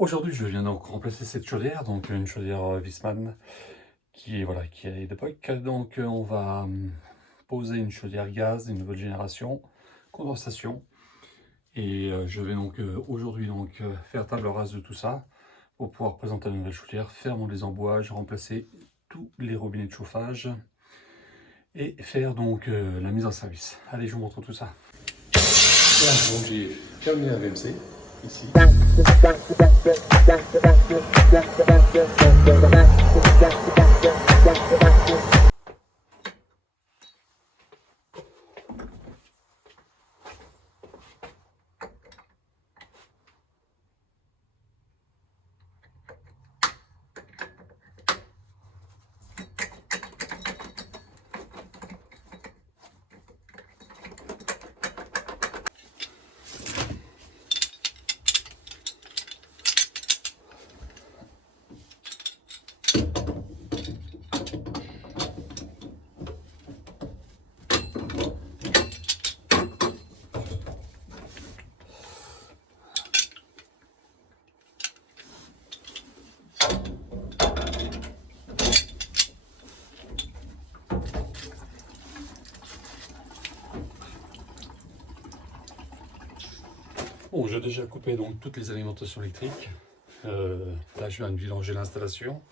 Aujourd'hui, je viens donc remplacer cette chaudière, donc une chaudière Viessmann qui est d'époque. Donc on va poser une chaudière gaz, une nouvelle génération, condensation. Et je vais donc aujourd'hui faire table rase de tout ça pour pouvoir présenter la nouvelle chaudière, faire mon désembouage, remplacer tous les robinets de chauffage et faire donc la mise en service. Allez, je vous montre tout ça. Voilà, donc j'ai fermé la VMC ici. Bon, j'ai déjà coupé donc toutes les alimentations électriques. Là, je viens de vidanger l'installation.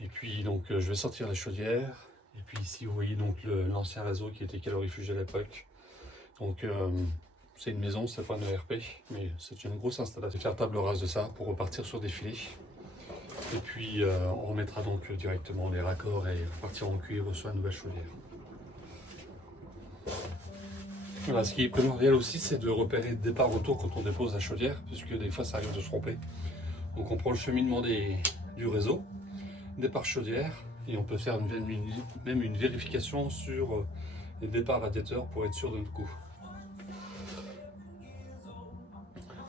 Et puis, donc, je vais sortir la chaudière. Et puis ici, vous voyez donc l'ancien réseau qui était calorifugé à l'époque. Donc, c'est une maison, c'est pas une ERP, mais c'est une grosse installation. Faire table rase de ça pour repartir sur des filets. Et puis, on remettra donc directement les raccords et repartir en cuivre sur la nouvelle chaudière. Voilà, ce qui est primordial aussi, c'est de repérer le départ-retour quand on dépose la chaudière, puisque des fois ça arrive de se tromper. Donc on prend le cheminement du réseau, départ chaudière, et on peut faire même une vérification sur les départs radiateurs pour être sûr de notre coup.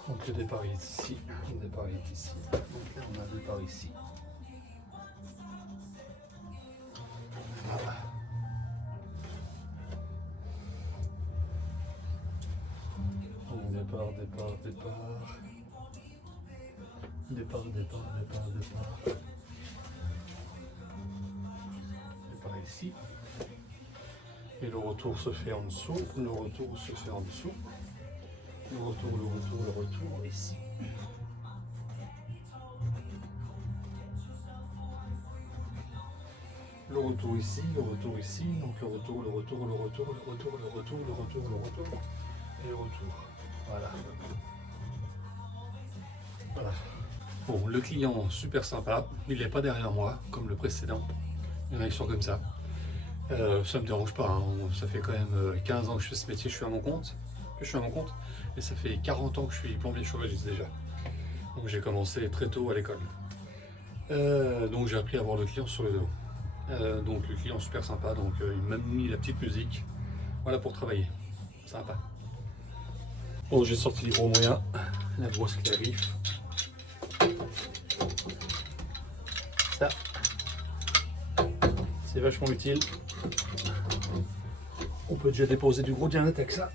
Donc le départ est ici, le départ est ici, donc là on a le départ ici. Voilà. Départ. Départ ici. Et le retour se fait en dessous. Le retour se fait en dessous. Le retour ici. Le retour ici, donc le retour. Et le retour. Voilà. Bon, le client, super sympa, il n'est pas derrière moi, comme le précédent. Il y en a qui sont comme ça. Ça me dérange pas, hein. Ça fait quand même 15 ans que je fais ce métier, je suis à mon compte. Et ça fait 40 ans que je suis plombier chauffagiste déjà. Donc j'ai commencé très tôt à l'école. Donc j'ai appris à voir le client sur le dos. Donc le client super sympa, donc il m'a mis la petite musique. Voilà pour travailler. Sympa. Bon, j'ai sorti les gros moyens, la grosse clarif. Ça, c'est vachement utile. On peut déjà déposer du gros diamètre avec ça.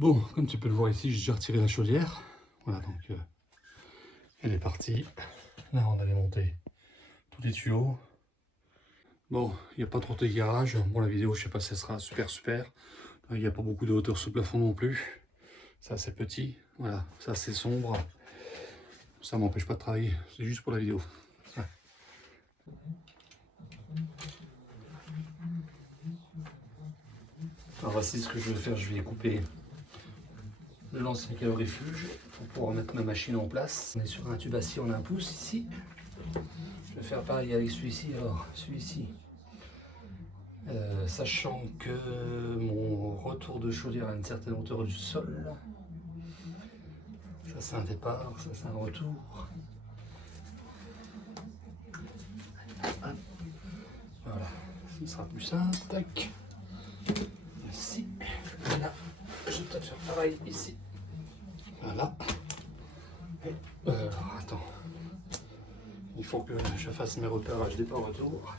Bon, comme tu peux le voir ici, j'ai déjà retiré la chaudière. Voilà, donc elle est partie. Là, on allait monter tous les tuyaux. Bon, il n'y a pas trop de garage. Bon, la vidéo, je sais pas si elle sera super. Il n'y a pas beaucoup de hauteur sous plafond non plus. Ça, c'est petit. Voilà, ça, c'est sombre. Ça m'empêche pas de travailler. C'est juste pour la vidéo. Ouais. Alors voici ce que je vais faire. Je vais couper l'ancien câble-refuge pour pouvoir mettre ma machine en place. On est sur un tube assis en 1 pouce ici. Je vais faire pareil avec celui-ci. Alors, celui-ci, sachant que mon retour de chaudière à une certaine hauteur du sol. Ça, c'est un départ. Ça, c'est un retour. Voilà, ce sera plus simple. Tac. Ici. Là, je vais peut-être faire pareil ici. Voilà. Et attends. Il faut que je fasse mes repérages départ-retour.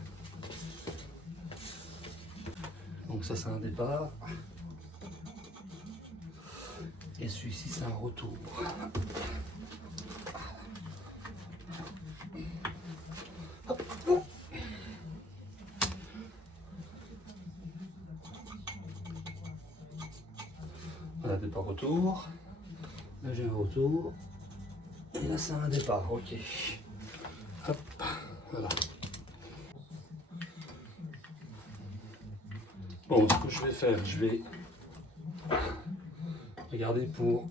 Donc ça, c'est un départ. Et celui-ci, c'est un retour. Hop. Voilà, départ-retour. Là, j'ai un retour. Et là, c'est un départ. Ok. Hop. Voilà. Bon, ce que je vais faire, je vais regarder pour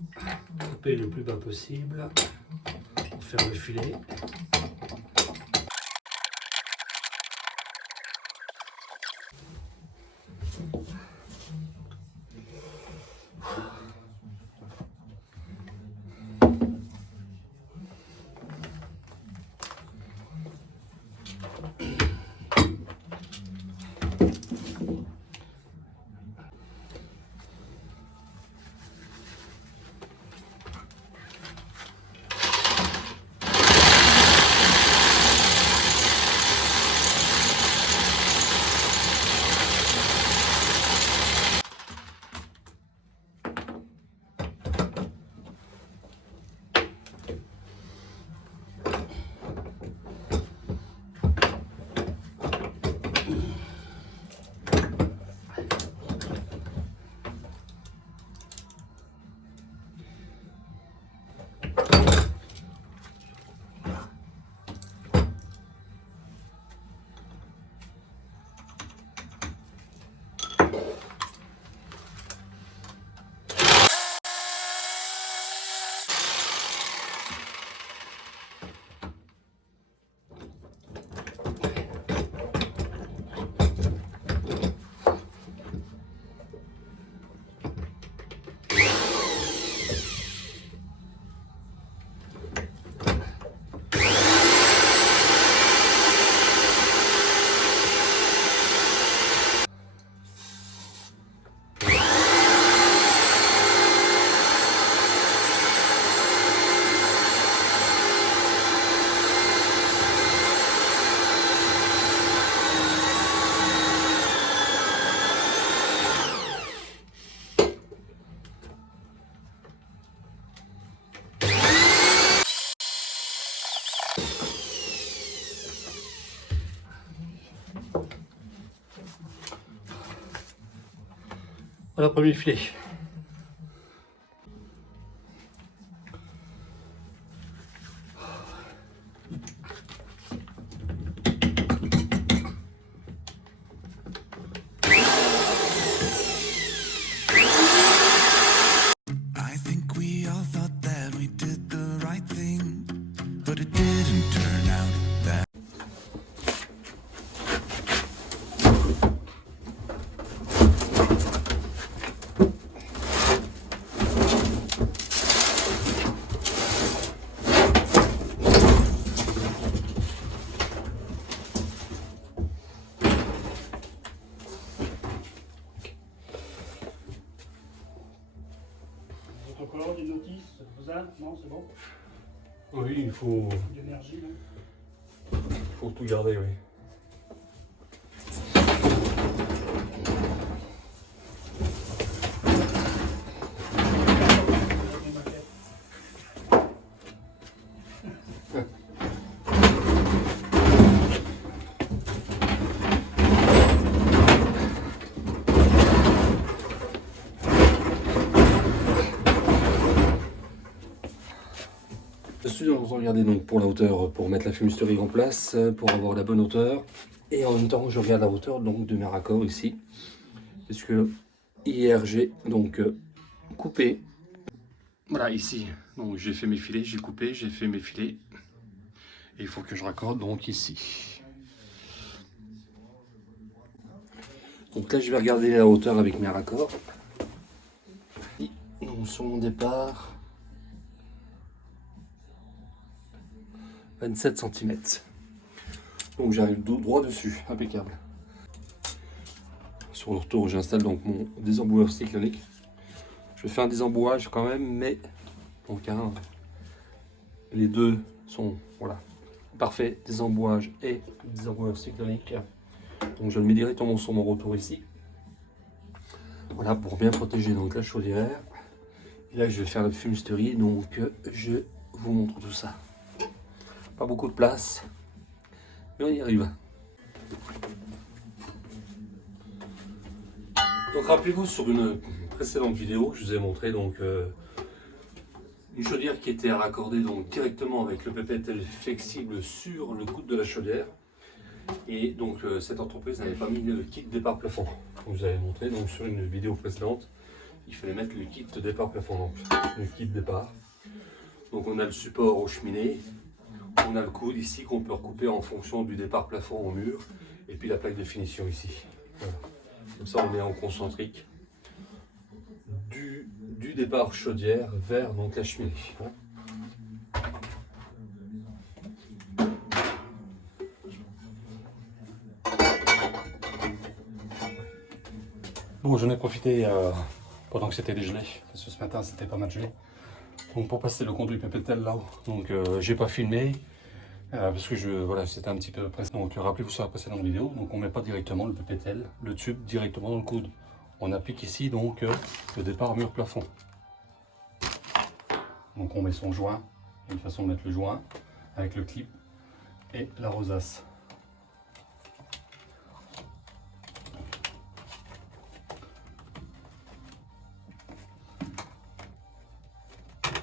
couper le plus bas possible, pour faire le filet. Voilà, premier filet. I think we all thought that we did the right thing, but it didn't turn out that. Encore des notices, ça? Non, c'est bon? Oui, il faut D'énergie, là. tout garder, oui. suis en train de regarder donc pour la hauteur, pour mettre la fumisterie en place, pour avoir la bonne hauteur. Et en même temps, je regarde la hauteur donc de mes raccords ici. Puisque hier, j'ai donc coupé. Voilà, ici. Donc j'ai fait mes filets, j'ai coupé, j'ai fait mes filets. Et il faut que je raccorde donc ici. Donc là, je vais regarder la hauteur avec mes raccords. Donc sur mon départ, 27 cm. Donc j'arrive droit dessus, impeccable. Sur le retour, j'installe donc mon désemboueur cyclonique. Je fais un désembouage quand même, mais donc les deux sont voilà parfaits, désembouage et désemboueur cyclonique. Donc je le mets directement sur mon retour ici. Voilà pour bien protéger donc la chaudière. Et là je vais faire la fumisterie, donc je vous montre tout ça. Pas beaucoup de place, mais on y arrive. Donc rappelez-vous, sur une précédente vidéo, je vous ai montré donc une chaudière qui était raccordée donc directement avec le PPTL flexible sur le coude de la chaudière. Et donc cette entreprise n'avait pas mis le kit départ plafond. Donc, je vous avais montré donc sur une vidéo précédente, il fallait mettre le kit départ plafond, donc le kit départ. Donc on a le support aux cheminées, on a le coude ici qu'on peut recouper en fonction du départ plafond au mur, et puis la plaque de finition ici. Voilà. Comme ça on est en concentrique du départ chaudière vers donc la cheminée. Bon, j'en ai profité pendant que c'était dégelé, parce que ce matin c'était pas mal gelé. Donc pour passer le conduit PPTL là-haut, donc j'ai pas filmé, parce que voilà, c'était un petit peu pressé. Donc rappelez-vous sur la précédente vidéo, donc on met pas directement le PPTL, le tube directement dans le coude. On applique ici donc le départ mur plafond. Donc on met son joint, il y a une façon de mettre le joint avec le clip et la rosace.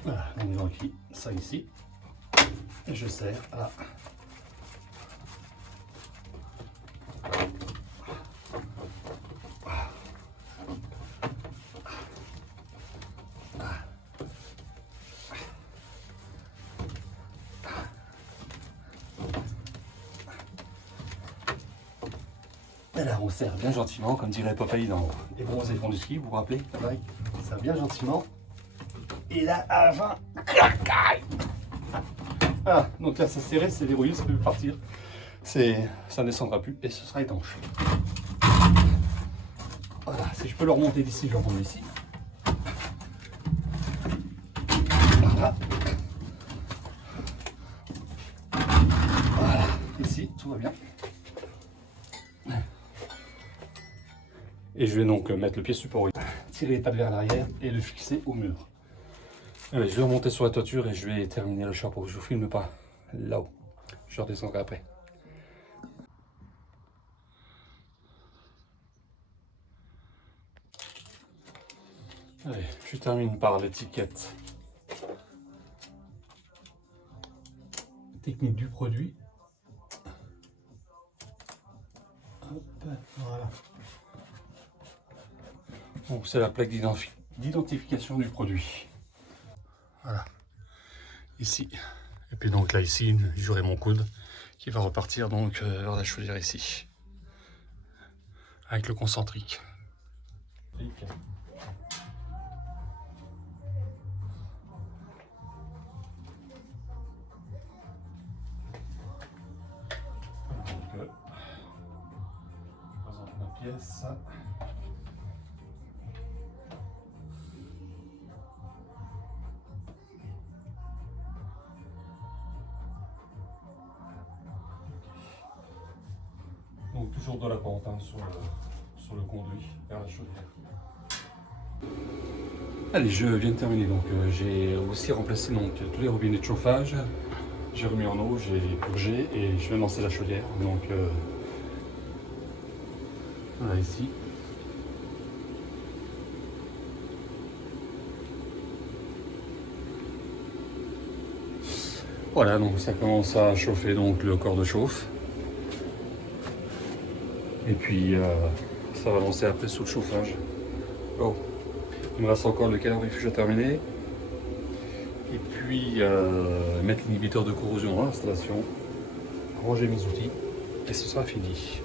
Voilà, donc j'enquille ça ici et je serre à et là on serre bien gentiment, comme dirait Popeye dans Les Bronzés fonds du ski, vous vous rappelez, on serre bien gentiment. Et là, à la fin, ah, donc là, c'est serré, c'est verrouillé, ça peut partir. Ça ne descendra plus et ce sera étanche. Voilà, si je peux le remonter d'ici, je le remonte ici. Voilà. Voilà, ici, tout va bien. Et je vais donc mettre le pied support, tirer les pattes vers l'arrière et le fixer au mur. Allez, je vais remonter sur la toiture et je vais terminer le chapeau. Je ne vous filme pas là-haut. Je redescendrai après. Allez, je termine par l'étiquette technique du produit. Hop, voilà. Donc c'est la plaque d'identification du produit. Voilà, ici. Et puis donc là ici, j'aurai mon coude qui va repartir donc vers la chaudière ici, avec le concentrique. Donc, je présente ma pièce. Donc toujours de la pente hein, sur le conduit vers la chaudière. Allez, je viens de terminer. Donc j'ai aussi remplacé donc, tous les robinets de chauffage. J'ai remis en eau, j'ai purgé et je vais lancer la chaudière. Donc voilà ici. Voilà, donc ça commence à chauffer donc le corps de chauffe. Et puis ça va lancer après sous le chauffage. Oh, il me reste encore le calorifugé à terminer. Et puis mettre l'inhibiteur de corrosion dans l'installation, ranger mes outils et ce sera fini.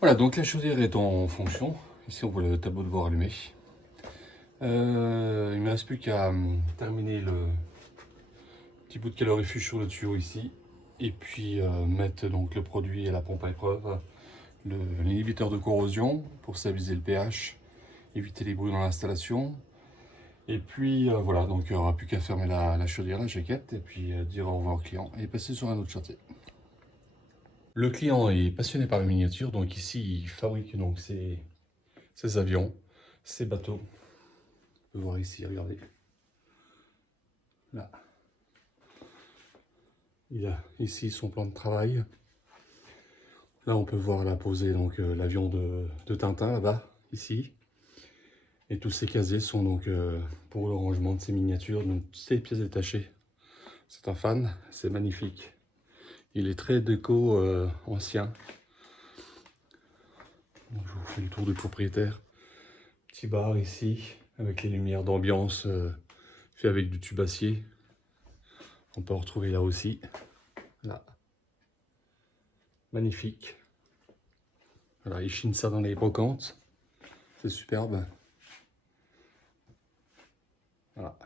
Voilà, donc la chaudière est en fonction. Ici on voit le tableau de bord allumé. Il ne me reste plus qu'à terminer le petit bout de calorifuge sur le tuyau ici. Et puis mettre donc le produit à la pompe à épreuve, l'inhibiteur de corrosion pour stabiliser le pH, éviter les bruits dans l'installation. Et puis voilà, donc il n'y aura plus qu'à fermer la chaudière, la jaquette, et puis dire au revoir au client et passer sur un autre chantier. Le client est passionné par la miniature, donc ici il fabrique donc ses avions, ses bateaux. On peut voir ici, regardez. Là. Il a ici son plan de travail. Là, on peut voir la posée, donc l'avion de Tintin là-bas, ici. Et tous ces casiers sont donc pour le rangement de ces miniatures, donc ces pièces détachées. C'est un fan, c'est magnifique. Il est très déco ancien. Bon, je vous fais le tour du propriétaire. Petit bar ici, avec les lumières d'ambiance fait avec du tube acier. On peut en retrouver là aussi. Là. Magnifique. Voilà, il chine ça dans les brocantes. C'est superbe. Voilà.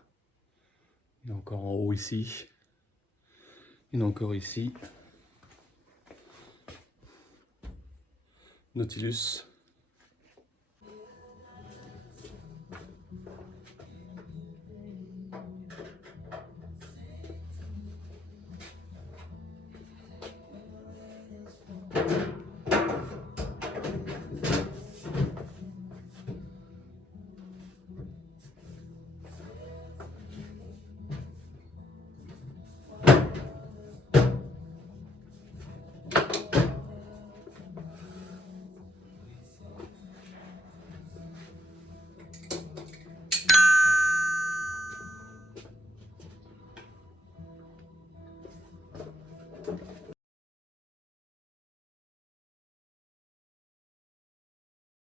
Il y en a encore en haut ici. Il y en a encore ici. Nautilus.